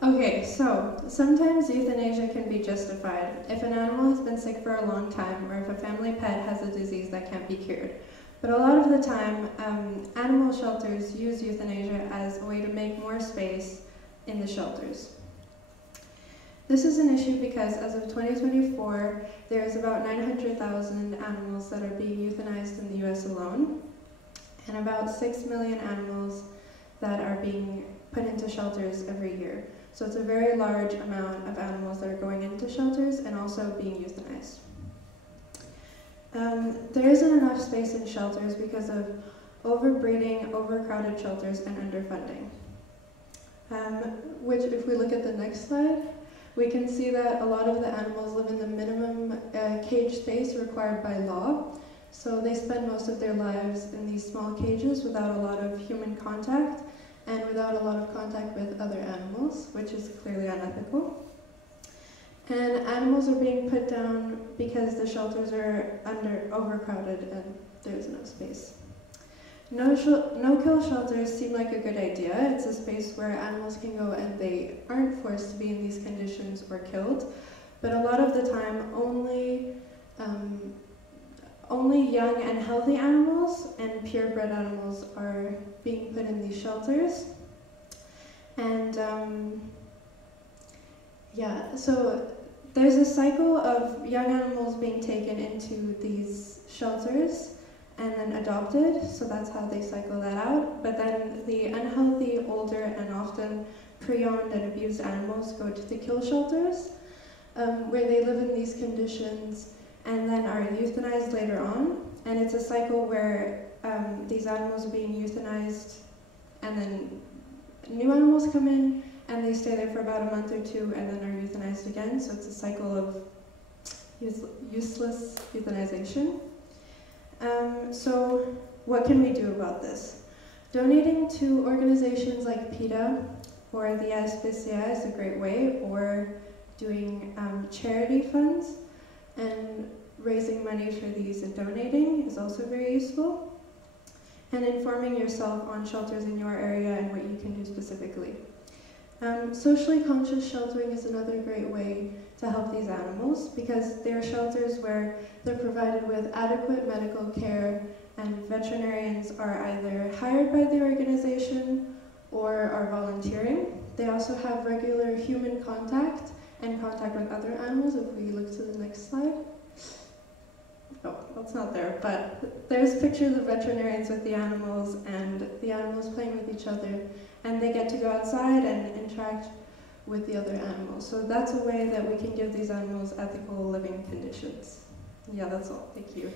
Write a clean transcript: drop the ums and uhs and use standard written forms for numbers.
Okay, so sometimes euthanasia can be justified if an animal has been sick for a long time or if a family pet has a disease that can't be cured. But a lot of the time, animal shelters use euthanasia as a way to make more space in the shelters. This is an issue because as of 2024, there's about 900,000 animals that are being euthanized in the US alone, and about 6 million animals that are being put into shelters every year. So it's a very large amount of animals that are going into shelters and also being euthanized. There isn't enough space in shelters because of overbreeding, overcrowded shelters, and underfunding. Which, if we look at the next slide, we can see that a lot of the animals live in the minimum cage space required by law. So they spend most of their lives in these small cages without a lot of human contact and without a lot of contact with other animals, which is clearly unethical. And animals are being put down because the shelters are overcrowded and there's no space. No-kill shelters seem like a good idea. It's a space where animals can go and they aren't forced to be in these conditions or killed. But a lot of the time, only young and healthy animals and purebred animals are being put in these shelters. And so there's a cycle of young animals being taken into these shelters and then adopted, so that's how they cycle that out. But then the unhealthy, older, and often pre-owned and abused animals go to the kill shelters, where they live in these conditions and then are euthanized later on. And it's a cycle where these animals are being euthanized and then new animals come in and they stay there for about a month or two and then are euthanized again. So it's a cycle of useless euthanization. So what can we do about this? Donating to organizations like PETA or the SPCA is a great way, or doing charity funds and raising money for these and donating is also very useful. And informing yourself on shelters in your area and what you can do specifically. Socially conscious sheltering is another great way to help these animals because they're shelters where they're provided with adequate medical care and veterinarians are either hired by the organization or are volunteering. They also have regular human contact and contact with other animals. If we look to the next slide. Oh, that's not there, but there's pictures of veterinarians with the animals and the animals playing with each other, and they get to go outside and interact with the other animals. So that's a way that we can give these animals ethical living conditions. Yeah, that's all. Thank you.